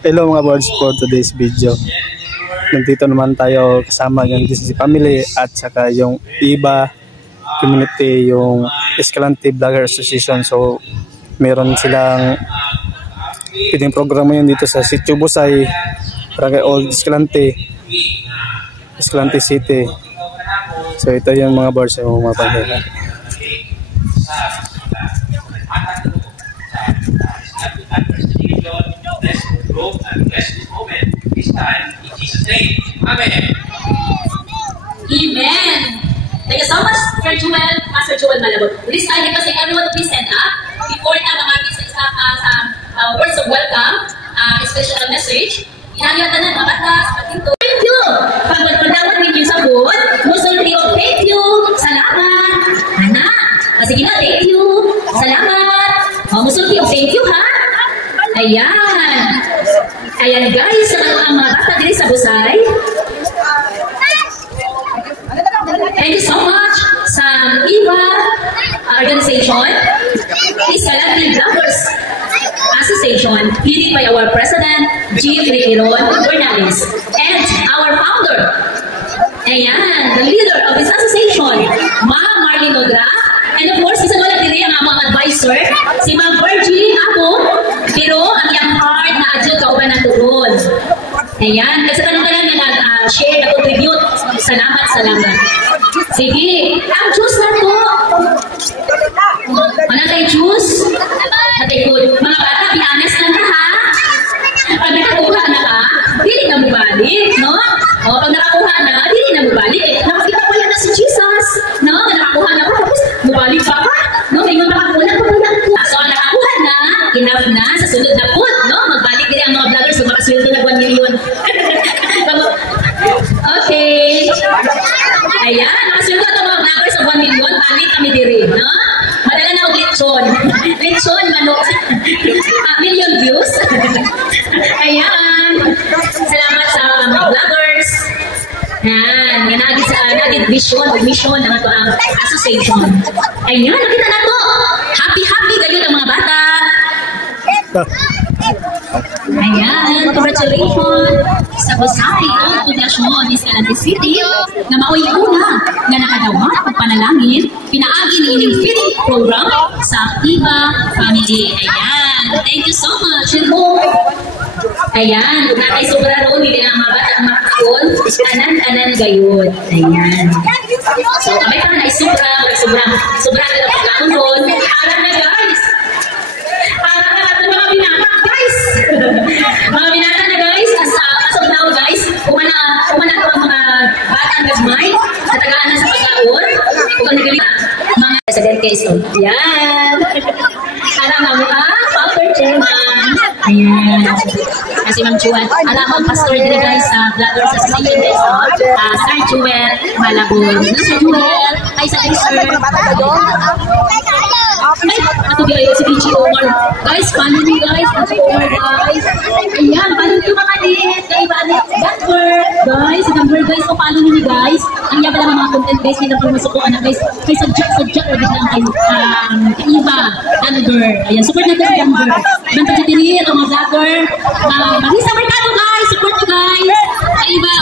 Hello mga boards, for today's video. Nandito naman tayo kasama yung Disney family at saka yung iba community, yung Escalante Vlogger Association. So meron silang pwedeng programa yun dito sa Sitio Busay, Barangay Old Escalante City. So ito yung mga boards yung mga pamilya. Amen. Thank you so much, Pastor Joel Malabot. This time, because everyone please stand up before na mag-isip sa words of welcome, special message. Inagyan na ng mga batas, pagkinto. Thank you! Pag magpagdawat ninyo sa board, musulti ko, thank you! Salamat! Ana! Sige na, thank you! Salamat! Musulti ko, thank you, ha? Ayan! Ayan guys, ang mga bata din sa Busay. Thank you so much sa iba organization, Escalante Vloggers Association, headed by our President, G. Riquiron Bernales, and our founder, ayan, the leader of this association, Ma'am Marlene Ogra, and of course, isa wala din ang mga advisor, si Ma'am Virgie ako, pero ang iyang heart na adyo kauban na tugon. Ayan, kasi tanong ka lang na nag-share, na-contribute. Salamat. Sige, ang juice na to. Ano tayo juice? Natay food. Mga bata, be honest lang ka ha. Pag nakakuha na ka, hindi na mabalik, no? O, pag nakakuha na, hindi na mabalik. Nakakita ko yan na si Jesus, no? Nakakuha na ko, tapos mabalik pa ka. No, may mga nakakuha ko. So, ang nakakuha na, enough na sa sunod na food, no? Magbalik din ang mga vloggers kung makasweldo na 1 million. Okay. Ayan, nakasweldo ito mga vloggers sa 1 million, balik kami diri, no? Madala na ako lechon. Lechon, manok. Million views. Ayan. Salamat sa mga vloggers. Ayan, naging mission ng ito ang association. Ayan, nakita na to. Happy kayo ng mga bata. Ayan, congratulations sa Busay o Poblasyon Escalante City na maoy una na nakadawa pagpanalangin pinaagi ni ining feeding program sa Iba Family. Ayan, thank you so much. Ayan, nakay sobra roon, hindi na mga bata ang makakon, anan gayod. Ayan. So, kami pa na sobra na pagkakon roon. Harap na guys! Harap na natin mga binata, guys! Mga binata na guys, as of now guys, kumana ko ang mga batang gagmay, natagaan na sa pagkaon, kung nagalit mga presidente ito. Ayan! Harap na mga Pastor Chairman. Ayan. Kasi Ma'am Juan, alam mo, Pastor dito guys sa Vloggers Association guys, Sir Joel Malabon. Sir Joel, ay sa Sir. Ay, ako guys, si PG Omar. Guys, follow me guys, PG Omar guys. Ayan, follow nyo mga lit. Kaya ba, Danver. Guys, si Danver guys, so follow nyo guys. Ang yaman lang mga content guys, hindi na pang masukuan na guys. Kay sadyak, wag lang kay Iba, Danver. Ayan, support natin si Danver. Banta dito rin, ang mga vlogger. Marisa Mercado guys, support nyo guys. Kay Iba,